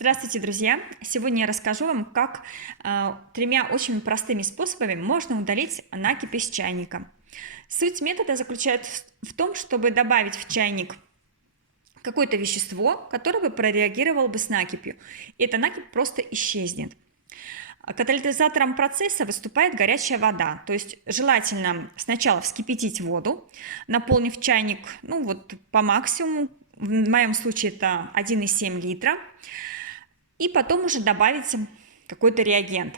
Здравствуйте, друзья! Сегодня я расскажу вам, как тремя очень простыми способами можно удалить накипь из чайника. Суть метода заключается в том, чтобы добавить в чайник какое-то вещество, которое бы прореагировало бы с накипью. И эта накипь просто исчезнет. Катализатором процесса выступает горячая вода. То есть желательно сначала вскипятить воду, наполнив чайник по максимуму. В моем случае это 1,7 литра. И потом уже добавить какой-то реагент.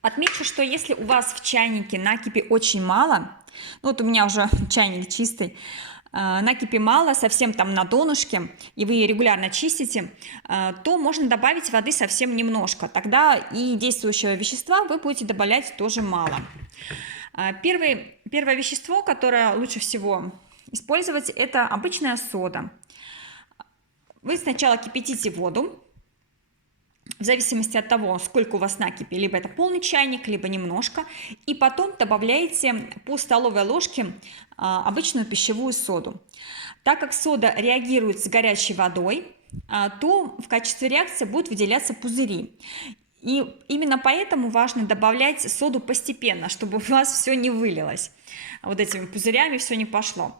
Отмечу, что если у вас в чайнике накипи очень мало, вот у меня уже чайник чистый, накипи мало, совсем там на донышке, и вы регулярно чистите, то можно добавить воды совсем немножко. Тогда и действующего вещества вы будете добавлять тоже мало. Первое вещество, которое лучше всего использовать, это обычная сода. Вы сначала кипятите воду, в зависимости от того, сколько у вас накипи, либо это полный чайник, либо немножко, и потом добавляете по столовой ложке обычную пищевую соду. Так как сода реагирует с горячей водой, то в качестве реакции будут выделяться пузыри. И именно поэтому важно добавлять соду постепенно, чтобы у вас все не вылилось. Вот этими пузырями все не пошло.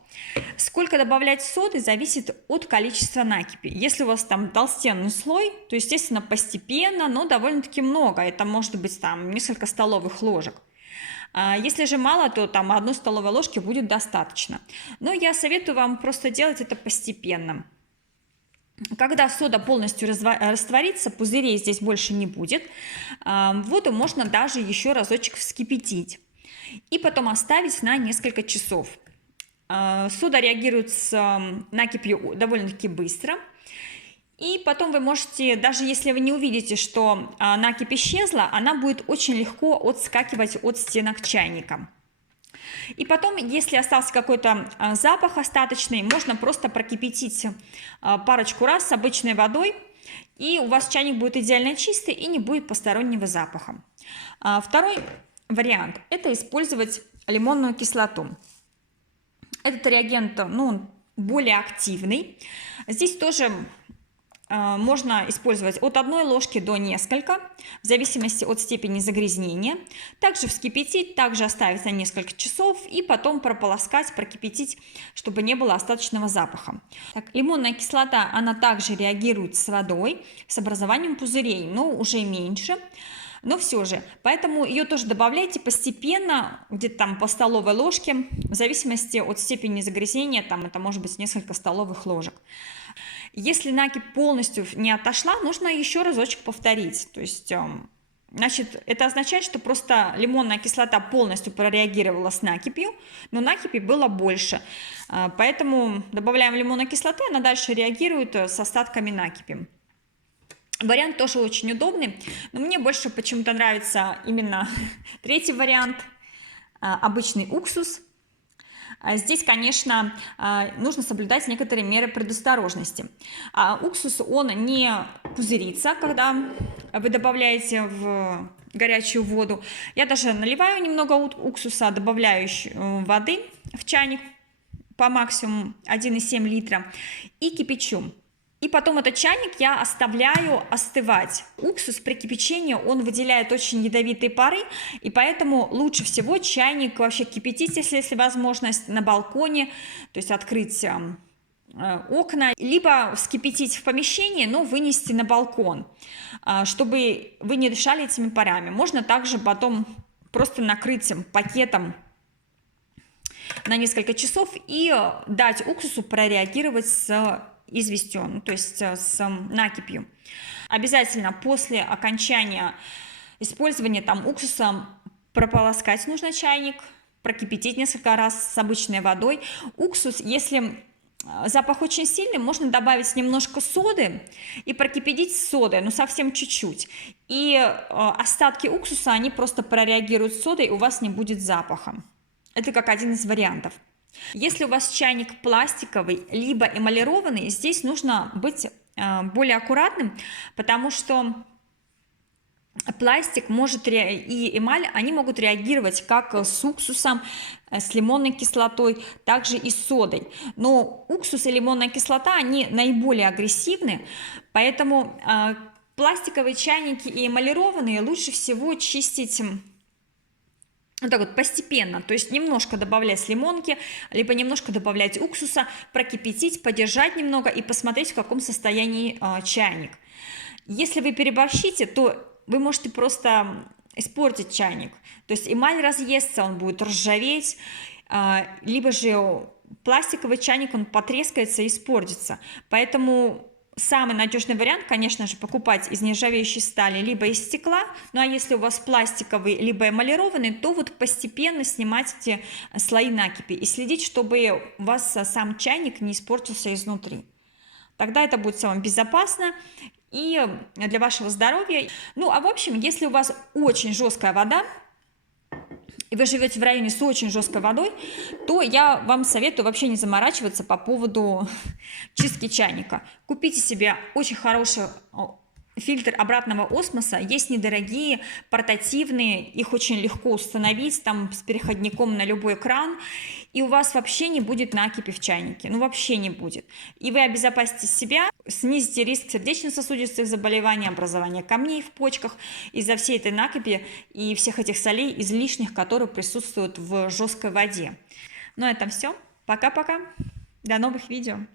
Сколько добавлять соды зависит от количества накипи. Если у вас там толстенный слой, то, естественно, постепенно, но довольно-таки много. Это может быть там несколько столовых ложек. Если же мало, то там 1 столовой ложки будет достаточно. Но я советую вам просто делать это постепенно. Когда сода полностью растворится, пузырей здесь больше не будет. Воду можно даже еще разочек вскипятить и потом оставить на несколько часов. Сода реагирует с накипью довольно-таки быстро. И потом вы можете, даже если вы не увидите, что накипь исчезла, она будет очень легко отскакивать от стенок чайника. И потом, если остался какой-то запах остаточный, можно просто прокипятить парочку раз с обычной водой, и у вас чайник будет идеально чистый и не будет постороннего запаха. Второй вариант – это использовать лимонную кислоту. Этот реагент, более активный. Здесь тоже можно использовать от 1 ложки до несколько, в зависимости от степени загрязнения. Также вскипятить, также оставить на несколько часов и потом прополоскать, прокипятить, чтобы не было остаточного запаха. Лимонная кислота, она также реагирует с водой, с образованием пузырей, но уже меньше. Но все же, поэтому ее тоже добавляйте постепенно, где-то там по столовой ложке, в зависимости от степени загрязнения, там это может быть несколько столовых ложек. Если накипь полностью не отошла, нужно еще разочек повторить. То есть, значит, это означает, что просто лимонная кислота полностью прореагировала с накипью, но накипи было больше. Поэтому добавляем лимонной кислоты, она дальше реагирует с остатками накипи. Вариант тоже очень удобный, но мне больше почему-то нравится именно третий вариант, обычный уксус. Здесь, конечно, нужно соблюдать некоторые меры предосторожности. Уксус, он не пузырится, когда вы добавляете в горячую воду. Я даже наливаю немного уксуса, добавляю воды в чайник по максимуму 1,7 литра и кипячу. И потом этот чайник я оставляю остывать. Уксус при кипячении, он выделяет очень ядовитые пары, и поэтому лучше всего чайник вообще кипятить, если возможность, на балконе, то есть открыть окна, либо вскипятить в помещении, но вынести на балкон, чтобы вы не дышали этими парами. Можно также потом просто накрыть пакетом на несколько часов и дать уксусу прореагировать с известью, то есть с накипью. Обязательно после окончания использования уксуса прополоскать нужно чайник, прокипятить несколько раз с обычной водой. Уксус, если запах очень сильный, можно добавить немножко соды и прокипятить с содой, совсем чуть-чуть. И остатки уксуса, они просто прореагируют с содой, и у вас не будет запаха. Это как один из вариантов. Если у вас чайник пластиковый, либо эмалированный, здесь нужно быть более аккуратным, потому что пластик может и эмаль, они могут реагировать как с уксусом, с лимонной кислотой, также и с содой. Но уксус и лимонная кислота, они наиболее агрессивны, поэтому пластиковые чайники и эмалированные лучше всего чистить вот так вот постепенно, то есть немножко добавлять лимонки, либо немножко добавлять уксуса, прокипятить, подержать немного и посмотреть, в каком состоянии чайник. Если вы переборщите, то вы можете просто испортить чайник, то есть эмаль разъестся, он будет ржаветь, либо же пластиковый чайник, он потрескается и испортится. Поэтому самый надежный вариант, конечно же, покупать из нержавеющей стали, либо из стекла. Ну а если у вас пластиковый, либо эмалированный, то вот постепенно снимать эти слои накипи и следить, чтобы у вас сам чайник не испортился изнутри. Тогда это будет самым безопасно и для вашего здоровья. Ну а в общем, если у вас очень жесткая вода, и вы живете в районе с очень жесткой водой, то я вам советую вообще не заморачиваться по поводу чистки чайника. Купите себе очень хороший фильтр обратного осмоса, есть недорогие, портативные, их очень легко установить, там с переходником на любой кран, и у вас вообще не будет накипи в чайнике, ну вообще не будет. И вы обезопасите себя, снизите риск сердечно-сосудистых заболеваний, образования камней в почках из-за всей этой накипи и всех этих солей излишних, которые присутствуют в жесткой воде. Ну, это все. Пока-пока. До новых видео.